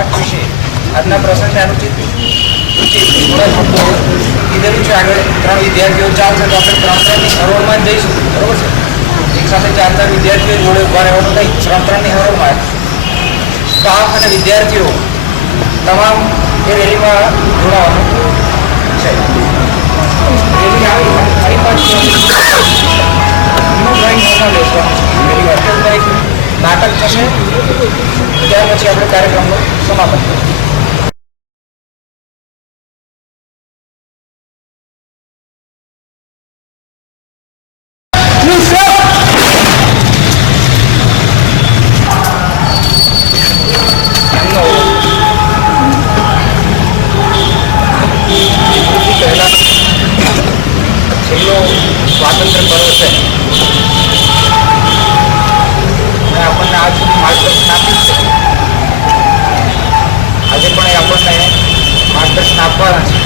પાઠ વિશે આજના પ્રસંગને અનુચિત કીધેલું છે. આગળ 3 વિદ્યાર્થીઓ ચાલશે તો આપણે 3-3ની હરોળમાં જઈશું. બરોબર છે? એક સાથે 4 વિદ્યાર્થીઓ જોડે ઉભા રહેવાનું નહીં. 3-3ની હરોળમાં સ્ટાફ અને વિદ્યાર્થીઓ તમામ એ રેલીમાં જોડાવાનું છે. રેલી આવી 5 નાટક થશે. ત્યાર પછી આપણે કાર્યક્રમનું સમાપન કરીશું. સ્વાતંત્ર્ય પર્વ છે અને આપણને આજ સુધી માર્ગદર્શન આપ્યું છે. આજે પણ એ આપણને માર્ગદર્શન આપવાના છે.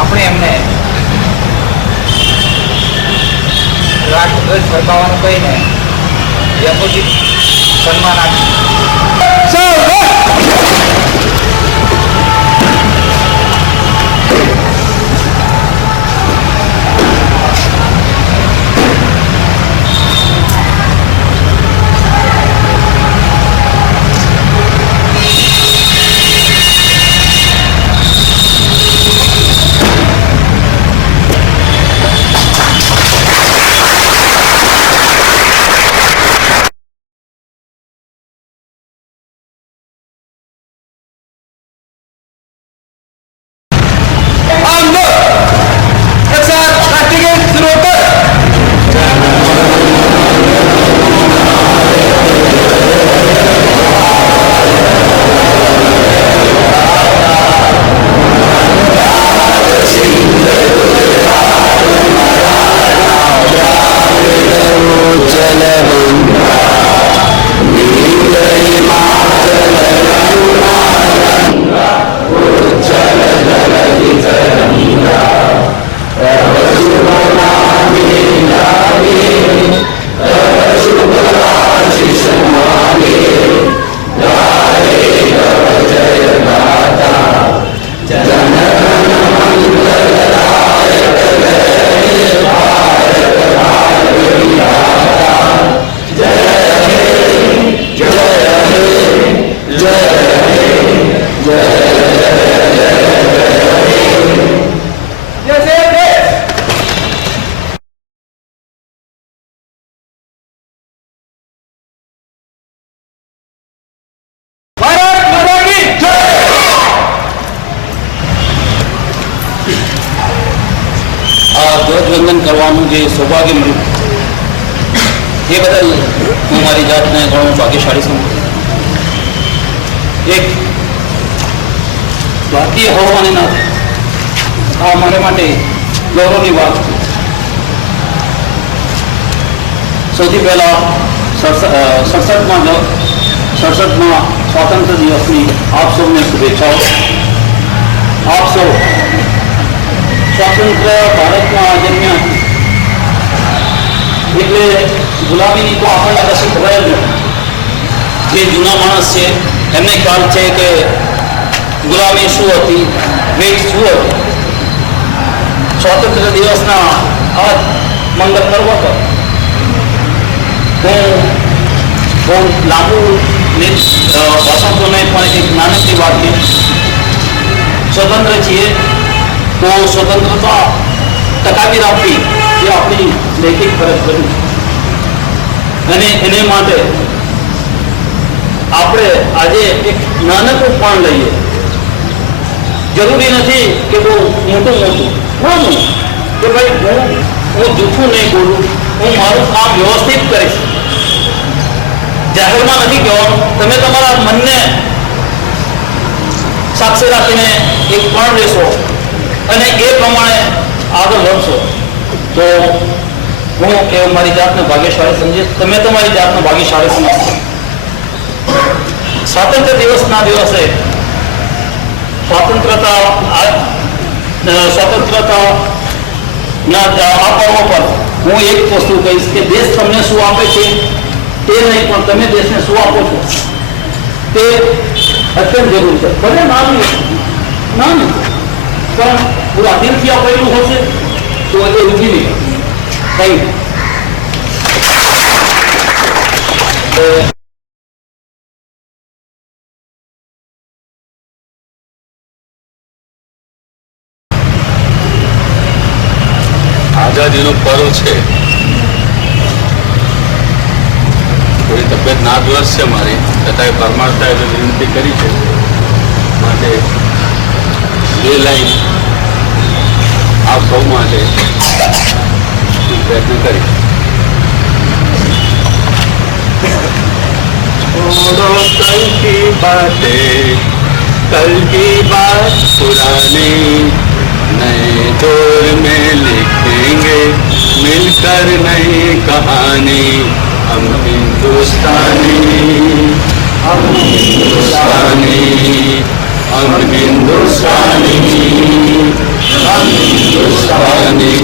આપણે એમને રાષ્ટ્રધ્વજ ફરકાવવાનું કહીને યથોચિત સન્માન આપ્યું. ધ્વજવંદન કરવાનું જે સૌભાગ્ય મળ્યું એ બદલ હું મારી જાતને ઘણો ભાગ્યશાળી સમજું. એક ભારતીય હોવાને નાતે આ મારા માટે ગૌરવની વાત. સૌથી પહેલાં 67માં સ્વાતંત્ર્ય દિવસની આપ સૌને શુભેચ્છાઓ. આપ સૌ સ્વતંત્ર ભારતમાં જન્મ્યા એટલે ગુલામીની તો આપણને કશું ખબર જ નથી. જે જૂના માણસ છે એમને ખ્યાલ છે કે ગુલામી શું હતી, વેઠ શું હતી. સ્વાતંત્ર્ય દિવસના આ મંગલ પર્વ પર હું બહુ લાંબુ ભાષણ તો નહીં પણ એક નાનકડી વાત કહીશ. સ્વતંત્ર છીએ તો સ્વતંત્રતા ટકાવી રાખવી એ આપણી નૈતિક ફરજ બની. અને એને માટે આપણે આજે એક નાનકડું પણ લઈએ. જરૂરી નથી કે બહુ મોટું કે ભાઈ હું જૂઠું નહીં બોલું, હું મારું કામ વ્યવસ્થિત કરીશ. જાહેરમાં નથી કહેવાનું. તમે તમારા મનને સાક્ષી રાખીને એક પણ લેશો અને એ પ્રમાણે આગળ વધશો તો હું કે મારી જાતને ભાગ્યશાળી સમજીશ. તમે તમારી જાતને ભાગ્યશાળી સમજશો. સ્વાતંત્ર્ય દિવસના દિવસે સ્વતંત્રતા આ પર્વ પર હું એક વસ્તુ કહીશ કે દેશ તમને શું આપે છે તે નહીં, પણ તમે દેશને શું આપો છો તે અત્યંત જરૂરી છે. ભલે નાનું નાનું પણ પૂરા દિલથી આ પહેલું હશે તો એ ઉઠી નહીં કઈ આઝાદીનો પર્વ છે. થોડી તબિયત નાદુરસ્ત છે મારી, છતાંય પરમાર સાહેબે વિનંતી કરી છે માટે બે લાઈન આપ સૌ માટે હું પ્રયત્ન કરીશ. छोड़ो कल की बातें, कल की बात पुरानी, नए दौर में लिखेंगे मिलकर नई कहानी. हम हिंदुस्तानी, हम हिंदुस्तानी, हम हिंदुस्तानी, हम हिंदुस्तानी.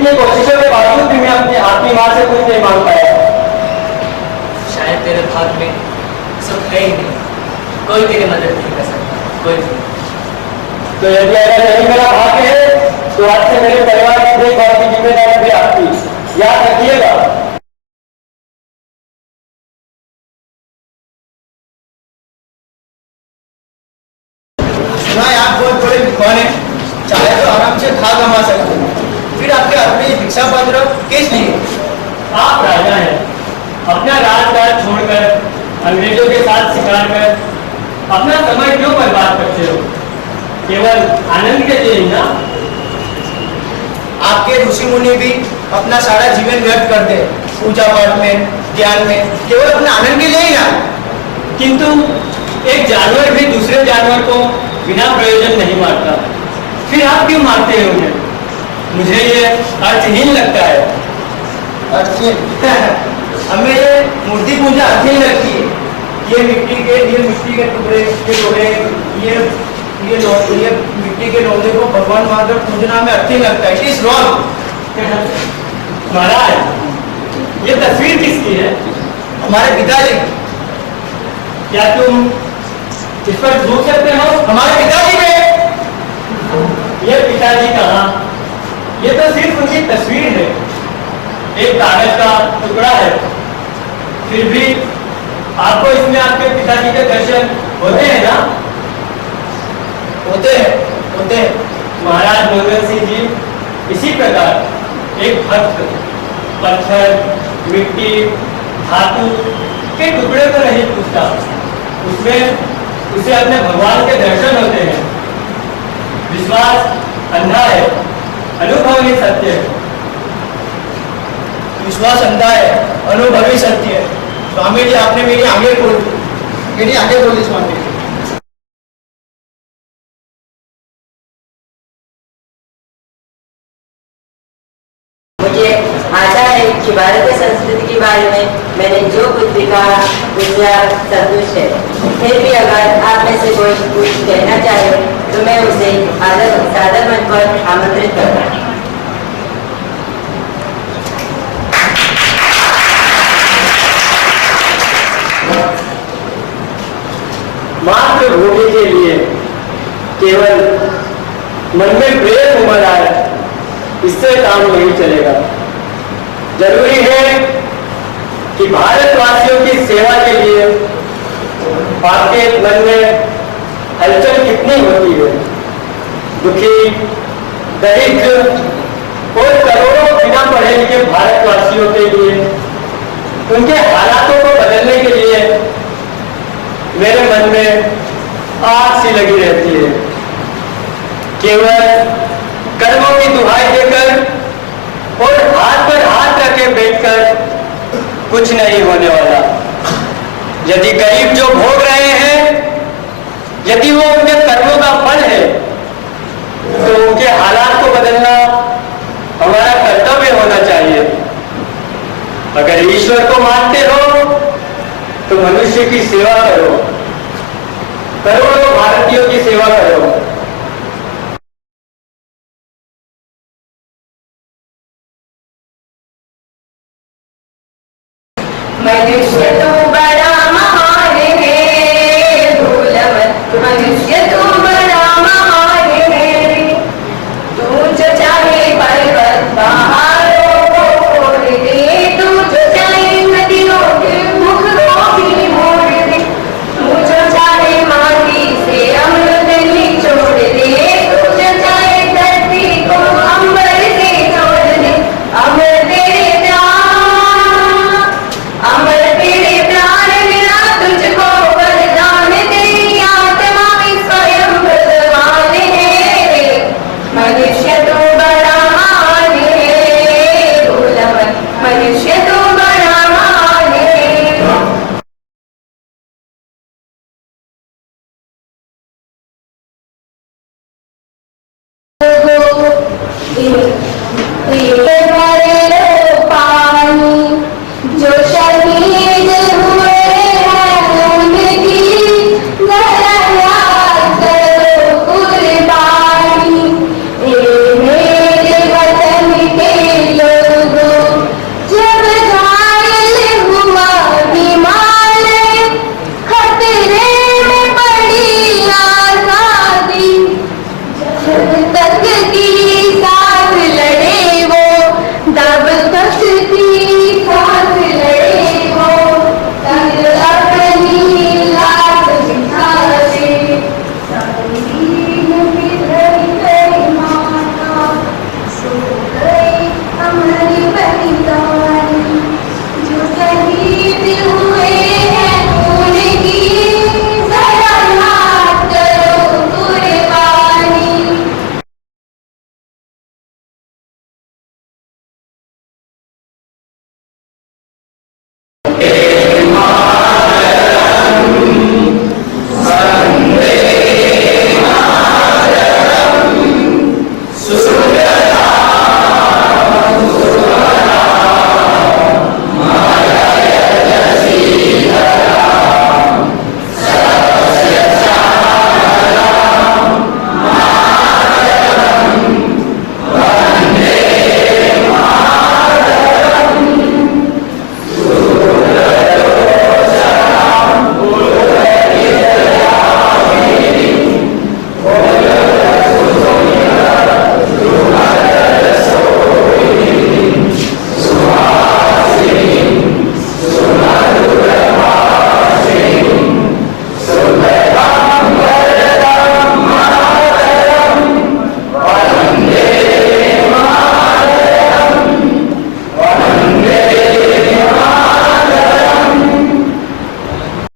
इतनी कोशिशों के बावजूद भी मैं अपनी आत्मी माँ से कुछ नहीं मांग पाया। शायद तेरे भाग में सुख है ही नहीं, कोई तेरी मदद नहीं कर सकता, कोई नहीं। तो यदि अगर यही मेरा भाग्य है तो आज से मेरे परिवार की देखभाल की जिम्मेदारी भी आपकी, याद रखिएगा। सुना है आप बहुत बड़े विद्वान हैं, चाहे तो आराम से खा कमा सकते हैं, फिर आपके हाथ में ये भिक्षा पत्र किस लिए? आप राजा हैं, अपना राजकाज छोड़कर अंग्रेजों के साथ शिकार कर अपना समय क्यों बर्बाद करते हो? केवल आनंद के लिए ही ना? आपके ऋषि मुनि भी अपना सारा जीवन व्यर्थ करते हैं पूजा पाठ में, ज्ञान में, केवल अपने आनंद के लिए ही ना। किंतु एक जानवर भी दूसरे जानवर को बिना प्रयोजन नहीं मारता, फिर आप क्यों मारते हैं उन्हें? मुझे ये अर्थहीन लगता है। हमें ये मूर्ति पूजा अर्थहीन लगती है। ये मिट्टी के टुकड़े के लोहे, ये मिट्टी के लोहे को भगवान मानकर पूजना में अर्थहीन लगता है। It is wrong. महाराज, ये तस्वीर किसकी है? हमारे पिताजी। क्या तुम इस पर झूठ सकते हो? हमारे पिताजी में ये पिताजी कहाँ? ये तो सिर्फ उनकी तस्वीर है, एक कागज का टुकड़ा है। फिर भी आपको इसमें आपके पिताजी के दर्शन होते हैं ना? होते हैं। महाराज मोहन सिंह जी, इसी प्रकार एक भक्त पत्थर, मिट्टी, धातु के टुकड़े को नहीं पूछता, उसमें उसे अपने भगवान के दर्शन होते हैं। विश्वास अंधा है, अनुभव ही सत्य है। विश्वास अंधा है, अनुभवी सत्य है। स्वामी जी, आपने मेरी आगे बोली स्वामी जी। मुझे आशा है कि भारतीय संस्कृति के बारे में मैंने जो कुछ भी कहा उससे आप संतुष्ट है। फिर भी अगर आप में से कोई कुछ कहना चाहे तो मैं उसे सादर मंच पर आमंत्रित करता हूँ। मात्र भोगी के लिए केवल मन में प्रेम उमड़ आए, इससे काम नहीं चलेगा। जरूरी है कि भारतवासियों की सेवा के लिए आपके मन में हलचल कितनी होती है। दुखी, दरिद्र और करोड़ों बिना पढ़े लिखे भारतवासियों के लिए, उनके हालातों को बदलने के लिए मेरे मन में आग सी लगी रहती है। केवल कर्मों की दुहाई देकर और हाथ पर हाथ रखे बैठकर कुछ नहीं होने वाला। यदि गरीब जो भोग रहे हैं, यदि वो उनके कर्मों का फल है, तो उनके हालात को बदलना हमारा कर्तव्य होना चाहिए। अगर ईश्वर को मानते हो तो मनुष्य की सेवा करो, करोड़ों भारतीयों की सेवा करो। मैंने